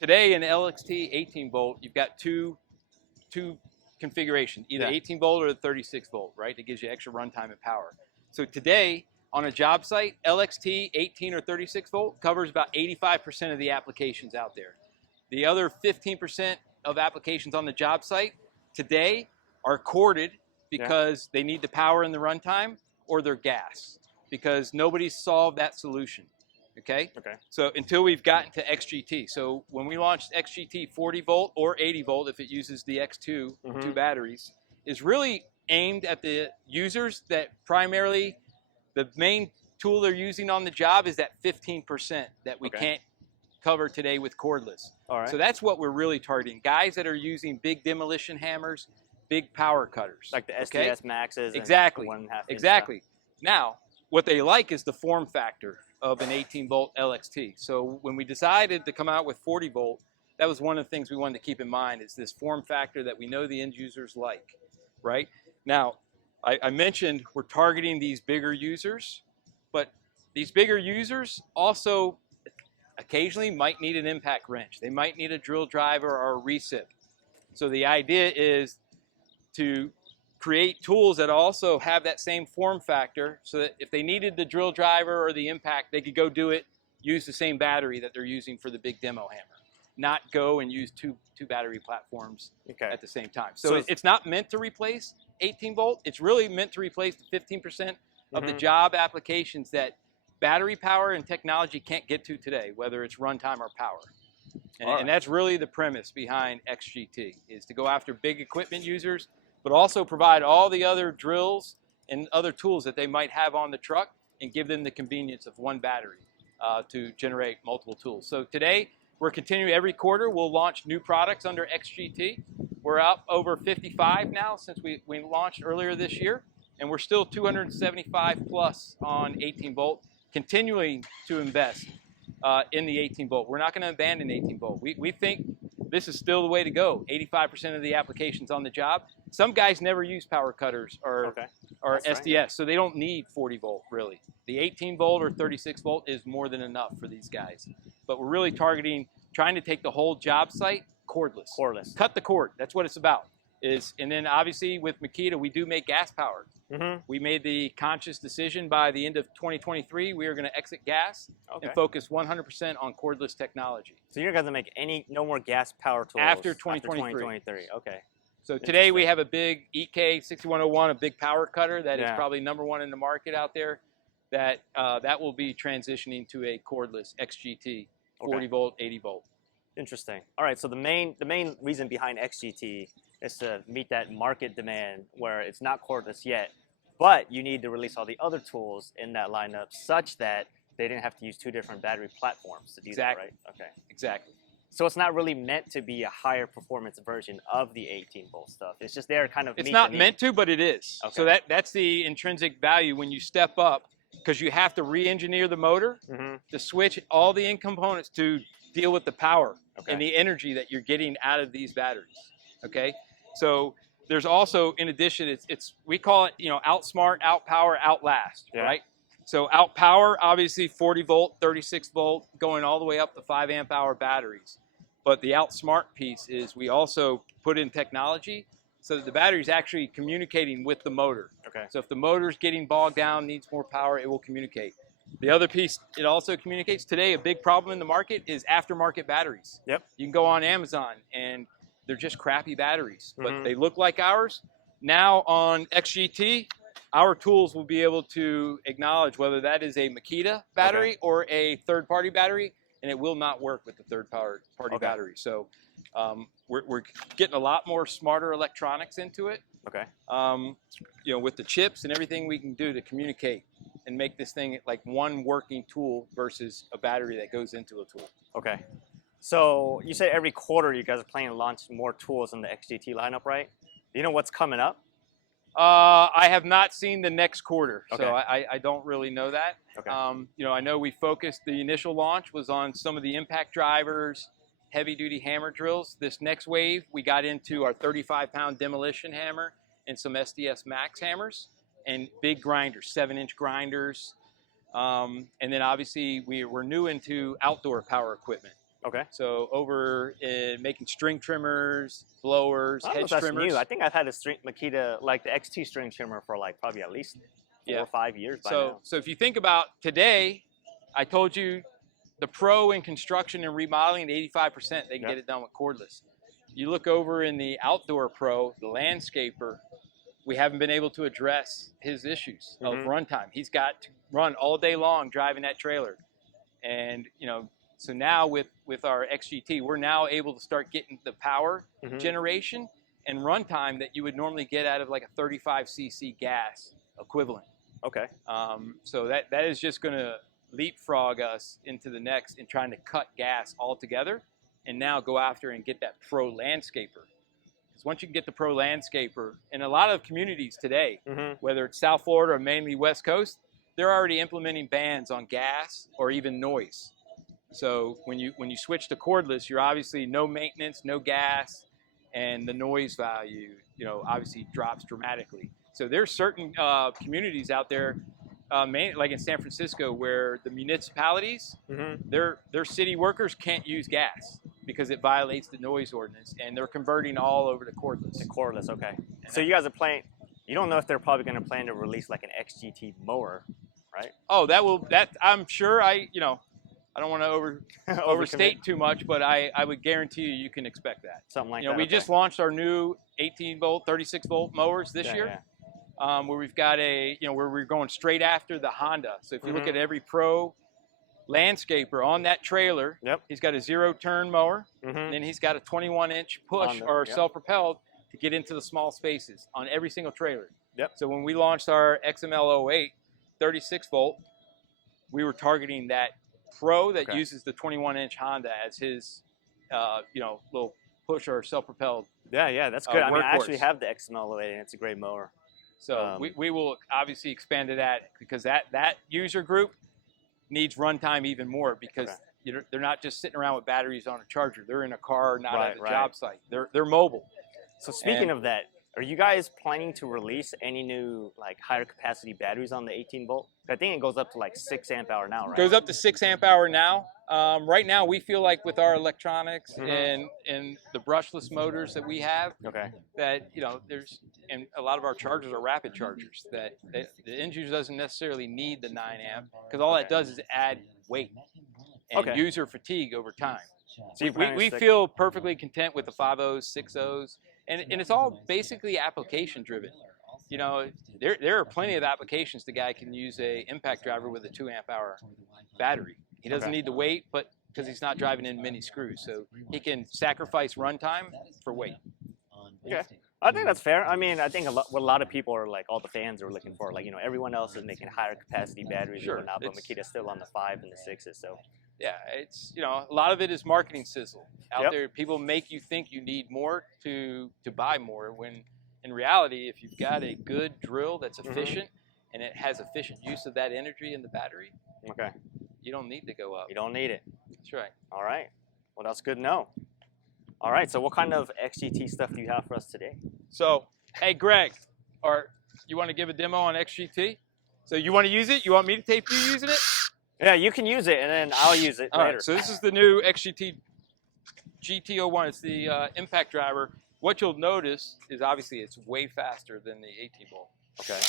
today in LXT 18 volt, you've got two configurations, either 18 volt or the 36 volt, right? It gives you extra runtime and power. So today on a job site, LXT 18 or 36 volt covers about 85% of the applications out there. The other 15% of applications on the job site today are corded because they need the power and the runtime, or they're gas, because nobody's solved that solution. Okay? So until we've gotten to XGT. So when we launched XGT 40 volt or 80 volt, if it uses the X2 two batteries, is really aimed at the users that primarily the main tool they're using on the job is that 15% that we can't cover today with cordless. So that's what we're really targeting. Guys that are using big demolition hammers, big power cutters. Like the SDS Maxes. Exactly. And 1.5 inch exactly. Now, what they like is the form factor of an 18 volt LXT. So when we decided to come out with 40 volt, that was one of the things we wanted to keep in mind, is this form factor that we know the end users like, right? Now, I mentioned we're targeting these bigger users, but these bigger users also occasionally might need an impact wrench. They might need a drill driver or a recip. So the idea is to create tools that also have that same form factor, so that if they needed the drill driver or the impact, they could go do it, use the same battery that they're using for the big demo hammer, not go and use two battery platforms at the same time. So it's not meant to replace 18 volt. It's really meant to replace the 15% of the job applications that battery power and technology can't get to today, whether it's runtime or power. And that's really the premise behind XGT, is to go after big equipment users, but also provide all the other drills and other tools that they might have on the truck, and give them the convenience of one battery to generate multiple tools. So today, we're continuing every quarter. We'll launch new products under XGT. We're up over 55 now since we launched earlier this year, and we're still 275 plus on 18 volt, continuing to invest in the 18 volt. We're not going to abandon 18 volt. We think this is still the way to go. 85% of the applications on the job. Some guys never use power cutters or SDS, so they don't need 40 volt really. The 18 volt or 36 volt is more than enough for these guys. But we're really targeting, trying to take the whole job site cordless. Cut the cord. That's what it's about. And then obviously with Makita, we do make gas powered. We made the conscious decision by the end of 2023, we are going to exit gas and focus 100% on cordless technology. So you're going to make no more gas power tools after 2023. Okay. So today we have a big EK 6101, a big power cutter that is probably #1 in the market out there. That will be transitioning to a cordless XGT 40 volt, 80 volt. Interesting. All right. So the main reason behind XGT is to meet that market demand where it's not cordless yet, but you need to release all the other tools in that lineup such that they didn't have to use two different battery platforms to do that, right? Okay. Exactly. So it's not really meant to be a higher performance version of the 18 volt stuff. It's just there kind of. It's not meant to, but it is. So that's the intrinsic value when you step up, because you have to re-engineer the motor to switch all the in components to deal with the power and the energy that you're getting out of these batteries. Okay. So there's also, in addition, we call it, outsmart, outpower, outlast, right? So outpower, obviously 40 volt, 36 volt, going all the way up to 5 amp hour batteries. But the outsmart piece is we also put in technology so that the battery is actually communicating with the motor. So if the motor's getting bogged down, needs more power, it will communicate. The other piece it also communicates today, a big problem in the market is aftermarket batteries. You can go on Amazon and they're just crappy batteries, but they look like ours. Now on XGT, our tools will be able to acknowledge whether that is a Makita battery or a third-party battery, and it will not work with the third-party battery. So we're getting a lot more smarter electronics into it. With the chips and everything we can do to communicate and make this thing like one working tool versus a battery that goes into a tool. So you say every quarter you guys are planning to launch more tools in the XGT lineup, right? Do you know what's coming up? I have not seen the next quarter, so I don't really know that. I know we focused, the initial launch was on some of the impact drivers, heavy-duty hammer drills. This next wave, we got into our 35-pound demolition hammer and some SDS Max hammers and big grinders, 7-inch grinders. And then obviously we're new into outdoor power equipment. Okay. So over in making string trimmers, blowers, I don't know hedge if that's trimmers. new. I think I've had a string Makita, like the XT string trimmer, for like probably at least 4 Yeah. or 5 years by So now. so if you think about today, I told you the pro in construction and remodeling, 85% they can Yeah. get it done with cordless. You look over in the outdoor pro, the landscaper, we haven't been able to address his issues of runtime. He's got to run all day long driving that trailer. And, you know, so now with our XGT, we're now able to start getting the power generation and runtime that you would normally get out of like a 35cc gas equivalent. Okay. So that is just going to leapfrog us into the next in trying to cut gas altogether and now go after and get that pro landscaper. Because once you can get the pro landscaper, in a lot of communities today, whether it's South Florida or mainly West Coast, they're already implementing bans on gas or even noise. So when you switch to cordless, you're obviously no maintenance, no gas, and the noise value, you know, obviously drops dramatically. So there's certain communities out there, like in San Francisco, where the municipalities, their city workers can't use gas because it violates the noise ordinance, and they're converting all over to cordless. To cordless, okay. So you guys are planning. You don't know if they're probably going to plan to release like an XGT mower, right? Oh, that I'm sure. I don't want to overstate too much, but I would guarantee you can expect that. Something like you know, that. we just launched our new 18 volt, 36 volt mowers this year, where we've got where we're going straight after the Honda. So if you look at every pro landscaper on that trailer, he's got a 0 turn mower, and then he's got a 21-inch push or self-propelled to get into the small spaces on every single trailer. So when we launched our XML08 36 volt, we were targeting that pro that uses the 21-inch Honda as his, little push or self-propelled. Yeah, that's good. I mean, I workhorse. actually have the XML08, and it's a great mower. So we will obviously expand to that because that user group needs runtime even more because they're not just sitting around with batteries on a charger. They're in a car, not at a job site. They're mobile. So speaking of that, are you guys planning to release any new like higher capacity batteries on the 18 volt? I think it goes up to like 6 amp hour now, right? Goes up to 6 amp hour now. Right now, we feel like with our electronics and the brushless motors that we have, that and a lot of our chargers are rapid chargers. That the end user doesn't necessarily need the 9 amp because all that does is add weight and user fatigue over time. So we feel perfectly content with the 5.0s, 6.0s, and it's all basically application driven. You know, there are plenty of applications the guy can use a impact driver with a 2 amp hour battery. He doesn't need the weight, but because he's not driving in mini screws, so he can sacrifice runtime for weight. Yeah, I think that's fair. I mean, I think what a lot of people are like, all the fans are looking for, like, you know, everyone else is making higher capacity batteries and whatnot, but Makita's still on the 5 and the 6s, so. Yeah, it's, a lot of it is marketing sizzle. Out there, people make you think you need more to buy more, when in reality, if you've got a good drill that's efficient and it has efficient use of that energy in the battery, you don't need to go up. You don't need it. That's right. All right. Well, that's good to know. All right, so what kind of XGT stuff do you have for us today? So, hey, Greg, you want to give a demo on XGT? So you want to use it? You want me to tape you using it? Yeah, you can use it, and then I'll use it later. Right, so this is the new XGT GT01. It's the impact driver. What you'll notice is obviously it's way faster than the 18 volt. Okay.